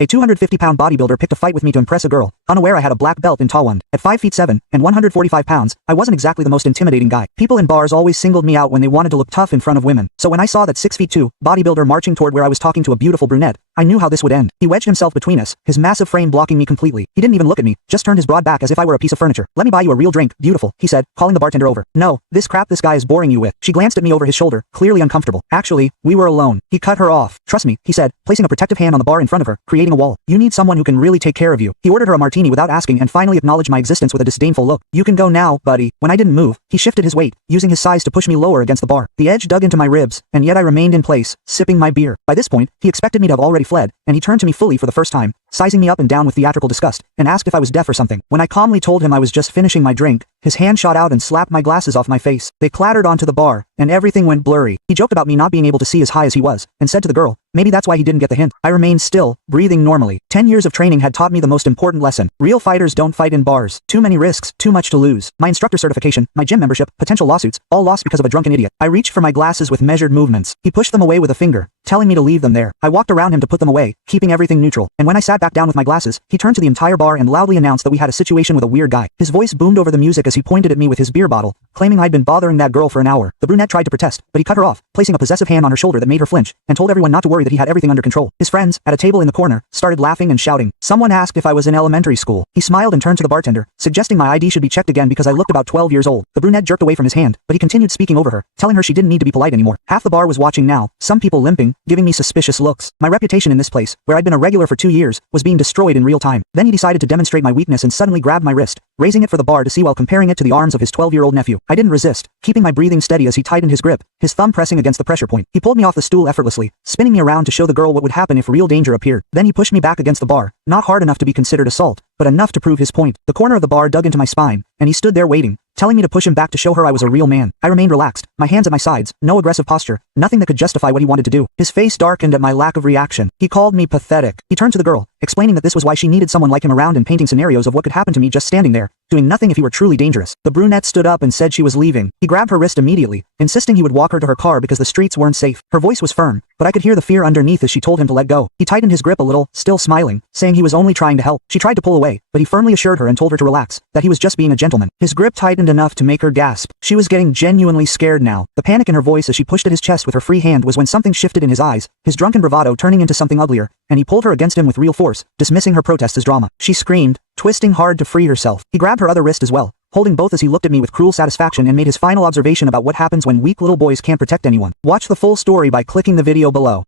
A 250-pound bodybuilder picked a fight with me to impress a girl, unaware I had a black belt in Taekwondo. At 5'7" and 145 pounds, I wasn't exactly the most intimidating guy. People in bars always singled me out when they wanted to look tough in front of women. So when I saw that 6'2" bodybuilder marching toward where I was talking to a beautiful brunette, I knew how this would end. He wedged himself between us, his massive frame blocking me completely. He didn't even look at me, just turned his broad back as if I were a piece of furniture. "Let me buy you a real drink, beautiful," he said, calling the bartender over. "No, this crap this guy is boring you with." She glanced at me over his shoulder, clearly uncomfortable. "Actually, we were alone." He cut her off. "Trust me," he said, placing a protective hand on the bar in front of her, creating a wall. "You need someone who can really take care of you." He ordered her a martini without asking and finally acknowledged my existence with a disdainful look. "You can go now, buddy." When I didn't move, he shifted his weight, using his size to push me lower against the bar. The edge dug into my ribs, and yet I remained in place, sipping my beer. By this point, he expected me to have already fled, and he turned to me fully for the first time, sizing me up and down with theatrical disgust, and asked if I was deaf or something. When I calmly told him I was just finishing my drink, his hand shot out and slapped my glasses off my face. They clattered onto the bar, and everything went blurry. He joked about me not being able to see as high as he was, and said to the girl, maybe that's why he didn't get the hint. I remained still, breathing normally. 10 years of training had taught me the most important lesson. Real fighters don't fight in bars. Too many risks, too much to lose. My instructor certification, my gym membership, potential lawsuits, all lost because of a drunken idiot. I reached for my glasses with measured movements. He pushed them away with a finger, telling me to leave them there. I walked around him to put them away, keeping everything neutral, and when I sat back down with my glasses, he turned to the entire bar and loudly announced that we had a situation with a weird guy. His voice boomed over the music as he pointed at me with his beer bottle, claiming I'd been bothering that girl for an hour. The brunette tried to protest, but he cut her off, placing a possessive hand on her shoulder that made her flinch, and told everyone not to worry that he had everything under control. His friends, at a table in the corner, started laughing and shouting. Someone asked if I was in elementary school. He smiled and turned to the bartender, suggesting my ID should be checked again because I looked about 12 years old. The brunette jerked away from his hand, but he continued speaking over her, telling her she didn't need to be polite anymore. Half the bar was watching now, some people limping, giving me suspicious looks. My reputation in this place, where I'd been a regular for 2 years, was being destroyed in real time. Then he decided to demonstrate my weakness and suddenly grabbed my wrist, raising it for the bar to see while comparing it to the arms of his 12-year-old nephew. I didn't resist, keeping my breathing steady as he tightened his grip, his thumb pressing against the pressure point. He pulled me off the stool effortlessly, spinning me around to show the girl what would happen if real danger appeared. Then he pushed me back against the bar, not hard enough to be considered assault, but enough to prove his point. The corner of the bar dug into my spine, and he stood there waiting, telling me to push him back to show her I was a real man. I remained relaxed, my hands at my sides, no aggressive posture, nothing that could justify what he wanted to do. His face darkened at my lack of reaction. He called me pathetic. He turned to the girl, explaining that this was why she needed someone like him around and painting scenarios of what could happen to me just standing there, doing nothing if he were truly dangerous. The brunette stood up and said she was leaving. He grabbed her wrist immediately, insisting he would walk her to her car because the streets weren't safe. Her voice was firm, but I could hear the fear underneath as she told him to let go. He tightened his grip a little, still smiling, saying he was only trying to help. She tried to pull away, but he firmly assured her and told her to relax, that he was just being a gentleman. His grip tightened enough to make her gasp. She was getting genuinely scared now. The panic in her voice as she pushed at his chest with her free hand was when something shifted in his eyes, his drunken bravado turning into something uglier, and he pulled her against him with real force, dismissing her protest as drama. She screamed, twisting hard to free herself. He grabbed her other wrist as well, holding both as he looked at me with cruel satisfaction and made his final observation about what happens when weak little boys can't protect anyone. Watch the full story by clicking the video below.